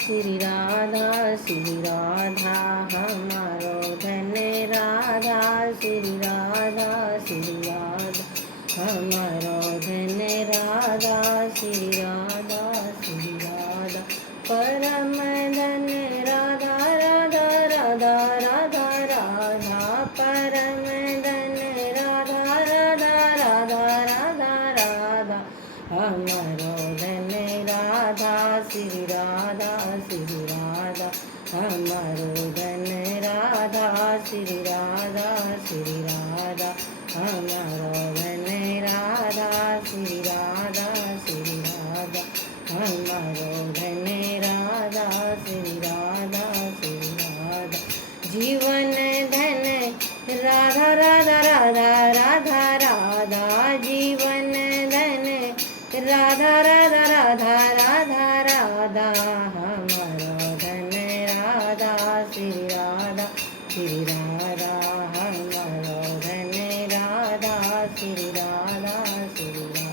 श्री राधा श्री राधा हमारो धन राधा श्री राधा श्री राधा हमारो धन राधा श्री राधा श्री राधा परम धन राधा राधा राधा राधा राधा परम धन राधा राधा राधा राधा राधा हमारो धन राधा श्री राधा श्री राधा हमारो धन राधा श्री राधा श्री राधा हमारो धन राधा श्री राधा श्री राधा हमारो धन राधा श्री राधा श्री राधा जीवन धन राधा राधा राधा राधा राधा जीवन धन राधा राधा राधा राधा राधा हमारो धन राधा श्री राधा श्री राधा हमारो धन राधा श्री राधा श्री राधा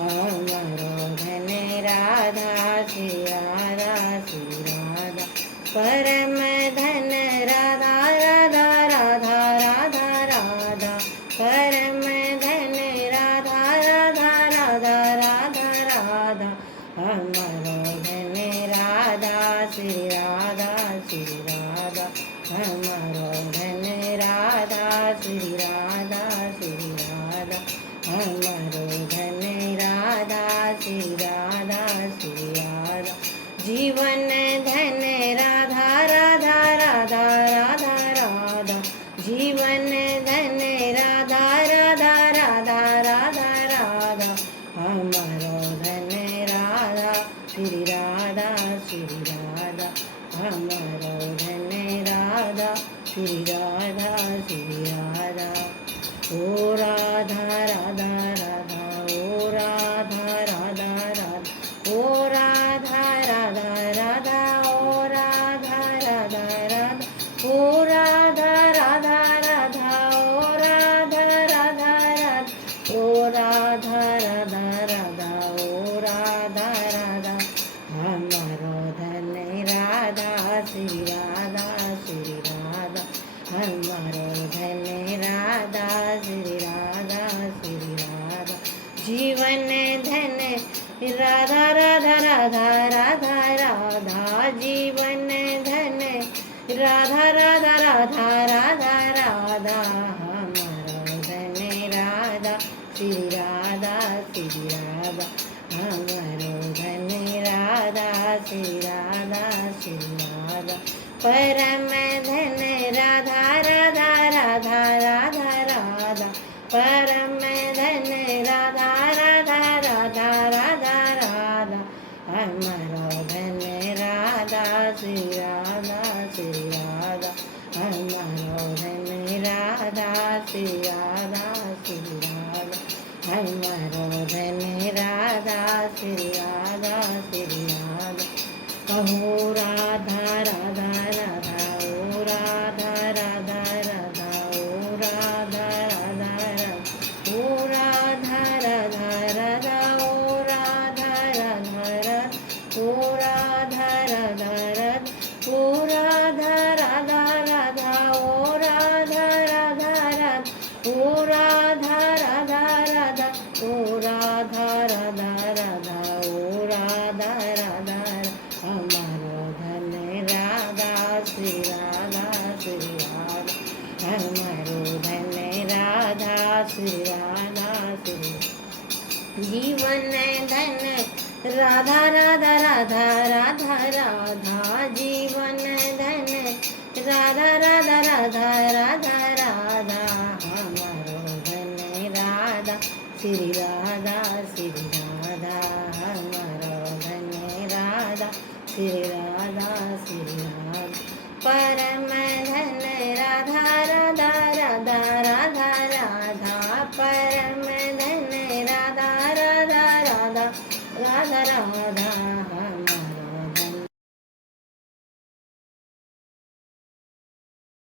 हमारो धन राधा श्री राधा श्री राधा परम धन राधा राधा राधा राधा राधा परम धन राधा राधा राधा राधा राधा हमारो धन राधा श्री राधा श्री राधा हमारो धन राधा श्री राधा श्री राधा हमारो धन राधा श्री राधा श्री राधा जीवन धन राधा राधा राधा राधा राधा जीवन धन राधा राधा राधा राधा राधा हमारो धन राधा श्री राधा श्री राधा हमारो धन राधा श्री राधा श्री राधा ओ राधा राधा राधा ओ राधा राधा राधा ओ राधा राधा राधा ओ राधा राधा राधा ओ राधा राधा राधा ओ राधा राधा राधा ओ राधा राधा राधा ओ राधा राधा हमारो धन राधा श्री राधा श्री राधा हमारो धन राधा श्री राधा श्री राधा जीवन धन राधा राधा राधा राधा राधा जीवन धन राधा राधा राधा राधा राधा हमारो धन राधा श्री राधा श्री राधा हमारो धन राधा श्री राधा श्री राधा परम धन राधा राधा राधा राधा राधा परम धन राधा राधा राधा राधा राधा हमारो धन राधा श्री राधा श्री राधा हमारो धन राधा श्री राधा श्री राधा हमारो धन राधा श्री राधा श्री राधा कहो राधा राधा राधा ओ राधा राधा राधा ओ राधा राधा राधा ओ राधा राधा राधा ओ राधा राधा राधा ओ राधा राधा राधा ओ राधा राधा राधा ओ राधा राधा राधा ओ राधा राधा राधा ओ राधा राधा राधा ओ राधा राधा हमारो धन राधा श्री राधा श्री राधा हमारो धन राधा श्री राधा श्री जीवन धन राधा राधा राधा राधा राधा जीवन धन राधा राधा राधा राधा राधा हमारो धन राधा श्री राधा श्री राधा हमारो धन राधा श्री राधा श्री राधा परम धन राधा राधा